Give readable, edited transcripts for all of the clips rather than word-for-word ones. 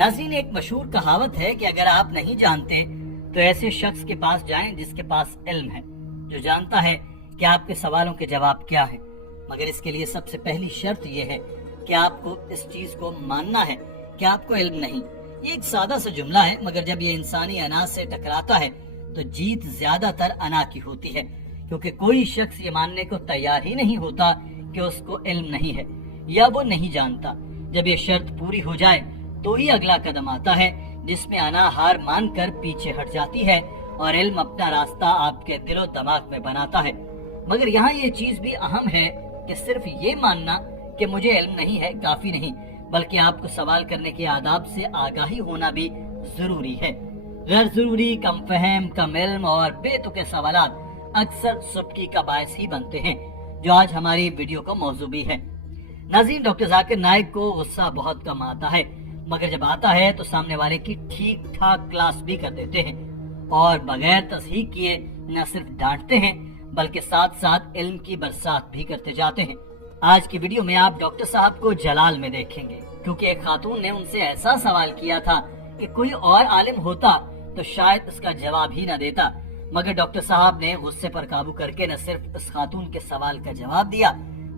ناظرین، ایک مشہور کہاوت ہے کہ اگر آپ نہیں جانتے تو ایسے شخص کے پاس جائیں جس کے پاس علم ہے، جو جانتا ہے کہ آپ کے سوالوں کے جواب کیا ہیں، مگر اس کے لیے سب سے پہلی شرط یہ ہے کہ آپ کو اس چیز کو ماننا ہے کہ آپ کو علم نہیں۔ یہ ایک سادہ سا جملہ ہے، مگر جب یہ انسانی انا سے ٹکراتا ہے تو جیت زیادہ تر انا کی ہوتی ہے، کیونکہ کوئی شخص یہ ماننے کو تیار ہی نہیں ہوتا کہ اس کو علم نہیں ہے یا وہ نہیں جانتا۔ جب یہ شرط پوری ہو جائے تو ہی اگلا قدم آتا ہے، جس میں انا ہار مان کر پیچھے ہٹ جاتی ہے اور علم اپنا راستہ آپ کے دل و دماغ میں بناتا ہے۔ مگر یہاں یہ چیز بھی اہم ہے کہ صرف یہ ماننا کہ مجھے علم نہیں ہے کافی نہیں، بلکہ آپ کو سوال کرنے کے آداب سے آگاہی ہونا بھی ضروری ہے۔ غیر ضروری، کم فہم، کم علم اور بے تکے سوالات اکثر سبکی کا باعث ہی بنتے ہیں، جو آج ہماری ویڈیو کا موضوع بھی ہے۔ ناظرین، ڈاکٹر ذاکر نائک کو غصہ بہت کم آتا ہے، مگر جب آتا ہے تو سامنے والے کی ٹھیک ٹھاک کلاس بھی کر دیتے ہیں، اور بغیر تصحیح کیے نہ صرف ڈانٹتے ہیں بلکہ ساتھ ساتھ علم کی برسات بھی کرتے جاتے ہیں۔ آج کی ویڈیو میں آپ ڈاکٹر صاحب کو جلال میں دیکھیں گے، کیونکہ ایک خاتون نے ان سے ایسا سوال کیا تھا کہ کوئی اور عالم ہوتا تو شاید اس کا جواب ہی نہ دیتا، مگر ڈاکٹر صاحب نے غصے پر قابو کر کے نہ صرف اس خاتون کے سوال کا جواب دیا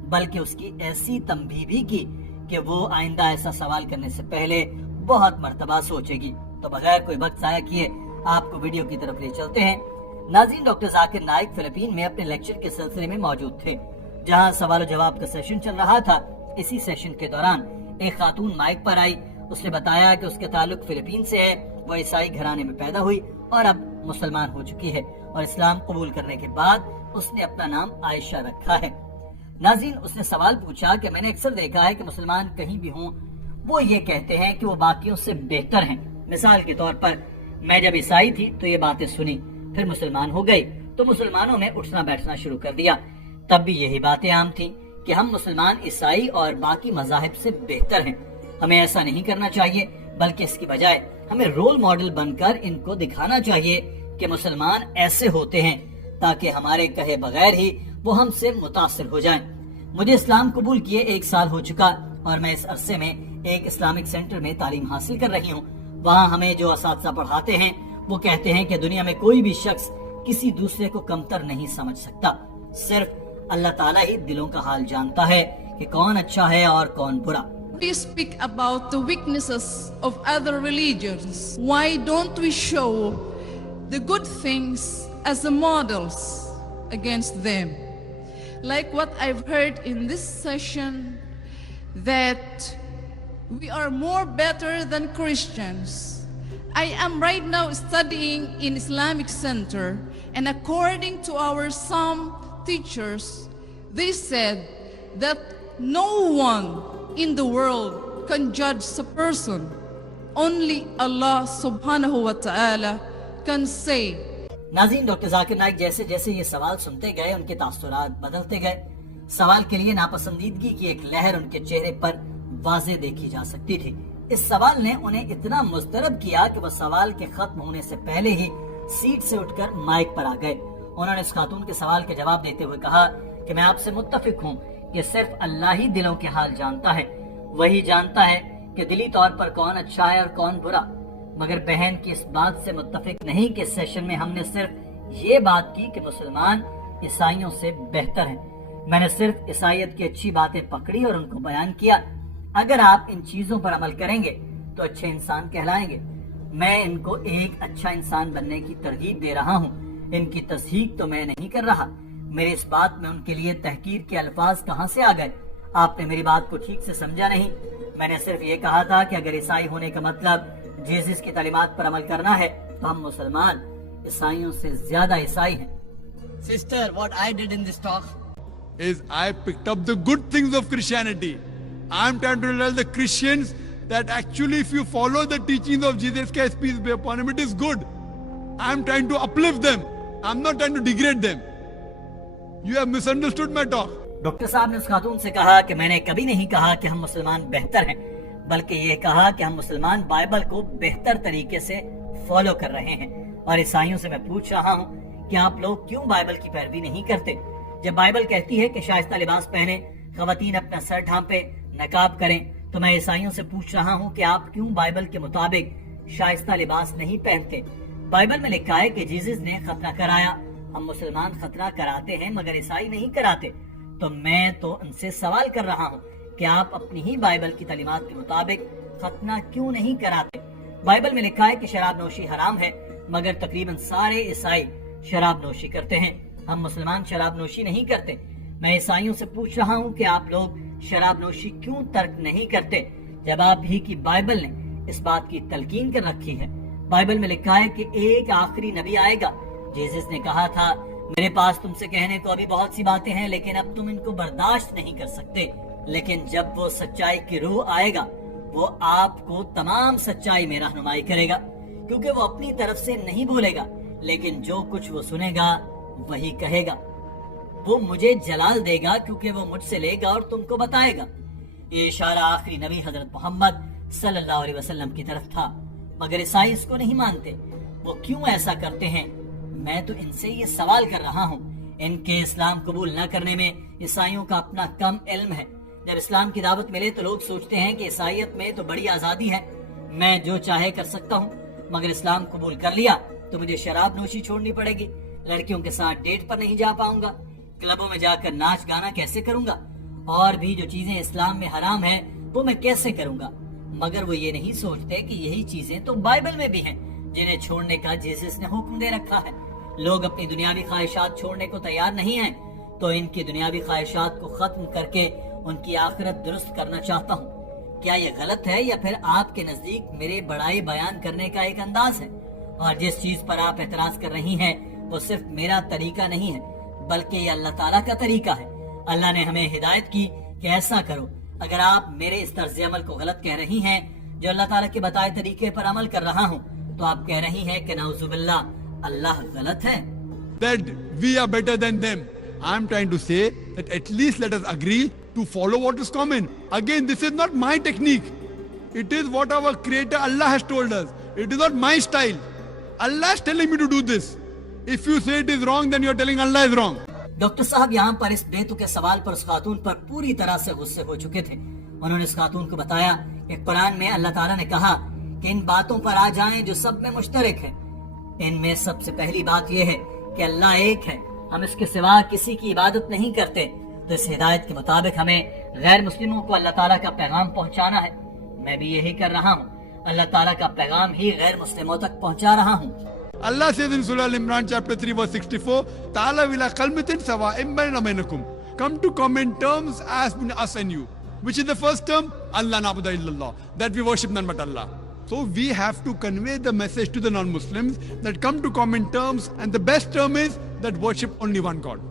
بلکہ اس کی ایسی تنبیہ بھی کی کہ وہ آئندہ ایسا سوال کرنے سے پہلے بہت مرتبہ سوچے گی۔ تو بغیر کوئی وقت ضائع کیے آپ کو ویڈیو کی طرف لے چلتے ہیں۔ ناظرین، ڈاکٹر ذاکر نائک فلپین میں اپنے لیکچر کے سلسلے میں موجود تھے، جہاں سوال و جواب کا سیشن چل رہا تھا۔ اسی سیشن کے دوران ایک خاتون مائک پر آئی، اس نے بتایا کہ اس کے تعلق فلپین سے ہے، وہ عیسائی گھرانے میں پیدا ہوئی اور اب مسلمان ہو چکی ہے، اور اسلام قبول کرنے کے بعد اس نے اپنا نام عائشہ رکھا ہے۔ ناظرین، اس نے سوال پوچھا کہ میں نے اکثر دیکھا ہے کہ مسلمان کہیں بھی ہوں وہ یہ کہتے ہیں کہ وہ باقیوں سے بہتر ہیں۔ مثال کے طور پر میں جب عیسائی تھی تو یہ باتیں سنی، پھر مسلمان ہو گئی تو مسلمانوں میں اٹھنا بیٹھنا شروع کر دیا، تب بھی یہی باتیں عام تھیں کہ ہم مسلمان عیسائی اور باقی مذاہب سے بہتر ہیں۔ ہمیں ایسا نہیں کرنا چاہیے، بلکہ اس کی بجائے ہمیں رول ماڈل بن کر ان کو دکھانا چاہیے کہ مسلمان ایسے ہوتے ہیں، تاکہ ہمارے کہے بغیر ہی وہ ہم سے متاثر ہو جائیں۔ مجھے اسلام قبول کیے 1 سال ہو چکا، اور میں اس عرصے میں ایک اسلامک سینٹر میں تعلیم حاصل کر رہی ہوں۔ وہاں ہمیں جو اساتذہ پڑھاتے ہیں وہ کہتے ہیں کہ دنیا میں کوئی بھی شخص کسی دوسرے کو کمتر نہیں سمجھ سکتا، صرف اللہ تعالیٰ ہی دلوں کا حال جانتا ہے کہ کون اچھا ہے اور کون برا۔ We speak about the weaknesses of other religions. Why don't we show the good things as the models against them? Like what I've heard in this session, that we are more better than Christians. I am right now studying in Islamic Center, and according to our some teachers, they said that no one in the world can judge a person. Only Allah subhanahu wa ta'ala can say. ناظرین، doctor Zakir Naik جیسے جیسے یہ سوال سنتے گئے ان کے تاثرات بدلتے گئے۔ سوال کے لیے ناپسندیدگی کی ایک لہر ان کے چہرے پر واضح دیکھی جا سکتی تھی۔ اس سوال نے انہیں اتنا مضطرب کیا کہ وہ سوال کے ختم ہونے سے پہلے ہی سیٹ سے اٹھ کر مائک پر آ گئے۔ انہوں نے اس خاتون کے سوال کے جواب دیتے ہوئے کہا کہ میں آپ سے متفق ہوں کہ صرف اللہ ہی دلوں کے حال جانتا ہے، وہی جانتا ہے کہ دلی طور پر کون اچھا ہے اور کون برا۔ مگر بہن کی اس بات سے متفق نہیں کہ سیشن میں ہم نے صرف یہ بات کی کہ مسلمان عیسائیوں سے بہتر ہیں۔ میں نے صرف عیسائیت کی اچھی باتیں پکڑی اور ان کو بیان کیا۔ اگر آپ ان چیزوں پر عمل کریں گے تو اچھے انسان کہلائیں گے۔ میں ان کو ایک اچھا انسان بننے کی ترغیب دے رہا ہوں، ان کی تصحیح تو میں نہیں کر رہا۔ میری اس بات میں ان کے لیے تحقیر کے الفاظ کہاں سے آ گئے؟ آپ نے میری بات کو ٹھیک سے سمجھا نہیں۔ میں نے صرف یہ کہا تھا کہ اگر عیسائی ہونے کا مطلب جیزس کی تعلیمات پر عمل کرنا ہے تو ہم مسلمان عیسائیوں سے زیادہ عیسائی ہیں۔ Sister, what I did in this talk is I picked up the good things of Christianity. I'm trying to tell the Christians that actually if you follow the teachings of Jesus Christ, peace be upon him, it is good. I'm trying to uplift them. I'm not trying to degrade them. You have misunderstood my talk. Doctor صاحب نے اس خاتون سے کہا کہ میں نے کبھی نہیں کہا کہ ہم مسلمان بہتر ہیں، بلکہ یہ کہا کہ ہم مسلمان بائبل کو بہتر طریقے سے فالو کر رہے ہیں، اور عیسائیوں سے میں پوچھ رہا ہوں کہ آپ لوگ کیوں بائبل کی پیروی نہیں کرتے؟ جب بائبل کہتی ہے کہ شائستہ لباس پہنے، خواتین اپنا سر ڈھانپے، نقاب کریں، تو میں عیسائیوں سے پوچھ رہا ہوں کہ آپ کیوں بائبل کے مطابق شائستہ لباس نہیں پہنتے؟ بائبل میں لکھا ہے کہ جیزس نے ختنہ کرایا. ہم مسلمان ختنہ کراتے ہیں مگر عیسائی نہیں کراتے. تو میں تو ان سے سوال کر رہا ہوں کہ آپ اپنی ہی بائبل کی تعلیمات کے مطابق ختنہ کیوں نہیں کراتے؟ بائبل میں لکھا ہے کہ شراب نوشی حرام ہے مگر تقریباً سارے عیسائی شراب نوشی کرتے ہیں. ہم مسلمان شراب نوشی نہیں کرتے. میں عیسائیوں سے پوچھ رہا ہوں کہ آپ لوگ شراب نوشی کیوں ترک نہیں کرتے جب آپ ہی کی بائبل نے اس بات کی تلقین کر رکھی ہے؟ بائبل میں لکھا ہے کہ ایک آخری نبی آئے گا. جیزس نے کہا تھا میرے پاس تم سے کہنے کو ابھی بہت سی باتیں ہیں لیکن اب تم ان کو برداشت نہیں کر سکتے. لیکن جب وہ سچائی کی روح آئے گا وہ آپ کو تمام سچائی میں رہنمائی کرے گا، کیونکہ وہ اپنی طرف سے نہیں بولے گا لیکن جو کچھ وہ سنے گا وہی کہے گا. وہ مجھے جلال دے گا کیونکہ وہ مجھ سے لے گا اور تم کو بتائے گا. یہ اشارہ آخری نبی حضرت محمد صلی اللہ علیہ وسلم کی طرف تھا مگر عیسائی اس کو نہیں مانتے. وہ کیوں ایسا کرتے ہیں؟ میں تو ان سے یہ سوال کر رہا ہوں. ان کے اسلام قبول نہ کرنے میں عیسائیوں کا اپنا کم علم ہے. جب اسلام کی دعوت ملے تو لوگ سوچتے ہیں کہ عیسائیت میں تو بڑی آزادی ہے، میں جو چاہے کر سکتا ہوں. مگر اسلام قبول کر لیا تو مجھے شراب نوشی چھوڑنی پڑے گی، لڑکیوں کے ساتھ ڈیٹ پر نہیں جا پاؤں گا، کلبوں میں جا کر ناچ گانا کیسے کروں گا، اور بھی جو چیزیں اسلام میں حرام ہیں وہ میں کیسے کروں گا. مگر وہ یہ نہیں سوچتے کہ یہی چیزیں تو بائبل میں بھی ہیں جنہیں چھوڑنے کا جیسس نے حکم دے رکھا ہے. لوگ اپنی دنیاوی خواہشات چھوڑنے کو تیار نہیں ہیں تو ان کی دنیاوی خواہشات کو ختم کر کے ان کی آخرت درست کرنا چاہتا ہوں. کیا یہ غلط ہے یا پھر آپ کے نزدیک میرے بڑائی بیان کرنے کا ایک انداز ہے؟ اور جس چیز پر آپ اعتراض کر رہی ہیں وہ صرف میرا طریقہ نہیں ہے بلکہ یہ اللہ تعالیٰ کا طریقہ ہے. اللہ نے ہمیں ہدایت کی کہ ایسا کرو. اگر آپ میرے اس طرز عمل کو غلط کہہ رہی ہیں جو اللہ تعالیٰ کے بتائے طریقے پر عمل کر رہا ہوں تو آپ کہہ رہی ہیں کہ نعوذ باللہ اللہ غلط ہے. That we are better than them. I'm trying to say that at least let us agree to follow what is common. Again, this is not my technique. It is what our Creator Allah has told us. It is not my style. Allah is telling me to do this. If you say it is wrong, then you are telling Allah is wrong. Doctor صاحب یہاں پر اس بیتو کے سوال پر اس خاتون پر پوری طرح سے غصے ہو چکے تھے. انہوں نے اس خاتون کو بتایا کہ قرآن میں اللہ تعالیٰ نے کہا کہ ان باتوں پر آ جائیں جو سب میں مشترک ہے. ان میں سب سے پہلی بات یہ ہے کہ اللہ ایک ہے، ہم اس کے سوا کسی کی عبادت نہیں کرتے. تو اس ہدایت کے مطابق ہمیں غیر مسلموں کو اللہ تعالیٰ کا پیغام پہنچانا ہے. میں بھی یہی کر رہا ہوں، اللہ تعالیٰ کا پیغام ہی غیر مسلموں تک پہنچا رہا ہوں. Allah says in Surah Al-Imran chapter 3 verse 64, Ta'ala wila kalmatin sawa'im bainana bainakum. Come to common terms as between us and you. Which is the first term? Allah na'budu illallah. That we worship none but Allah. So we have to convey the message to the non-Muslims that come to common terms, and the best term is that worship only one God.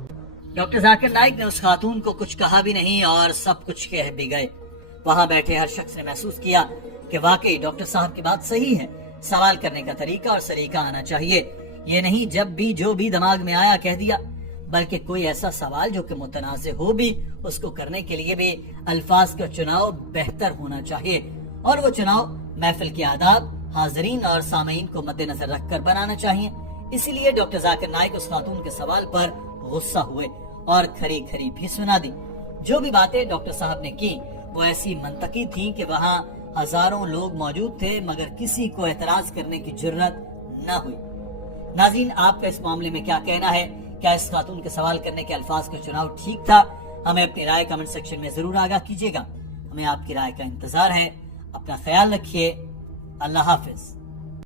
Doctor Zakir Naik نے اس خاتون کو کچھ کہا بھی نہیں اور سب کچھ کہہ بھی گئے. وہاں بیٹھے ہر شخص نے محسوس کیا کہ واقعی ڈاکٹر صاحب کی بات صحیح ہے. سوال کرنے کا طریقہ اور سلیقہ آنا چاہیے. یہ نہیں جب بھی جو بھی دماغ میں آیا کہہ دیا، بلکہ کوئی ایسا سوال جو کہ متنازع ہو بھی اس کو کرنے کے لیے بھی الفاظ کا چناؤ بہتر ہونا چاہیے. اور وہ چناؤ محفل کے آداب، حاضرین اور سامعین کو مد نظر رکھ کر بنانا چاہیے. اسی لیے ڈاکٹر ذاکر نائک اس خاتون کے سوال پر غصہ ہوئے اور کھری کھری بھی سنا دی. جو بھی باتیں ڈاکٹر صاحب نے کی وہ ایسی منطقی تھیں کہ وہاں ہزاروں لوگ موجود تھے مگر کسی کو اعتراض کرنے کی جرت نہ ہوئی. ناظرین، آپ کا اس معاملے میں کیا کہنا ہے؟ کیا اس خاتون کے سوال کرنے کے الفاظ کا چناؤ ٹھیک تھا؟ ہمیں اپنی رائے کمنٹ سیکشن میں ضرور آگاہ کیجیے گا. ہمیں آپ کی رائے کا انتظار ہے. اپنا خیال رکھیے. اللہ حافظ.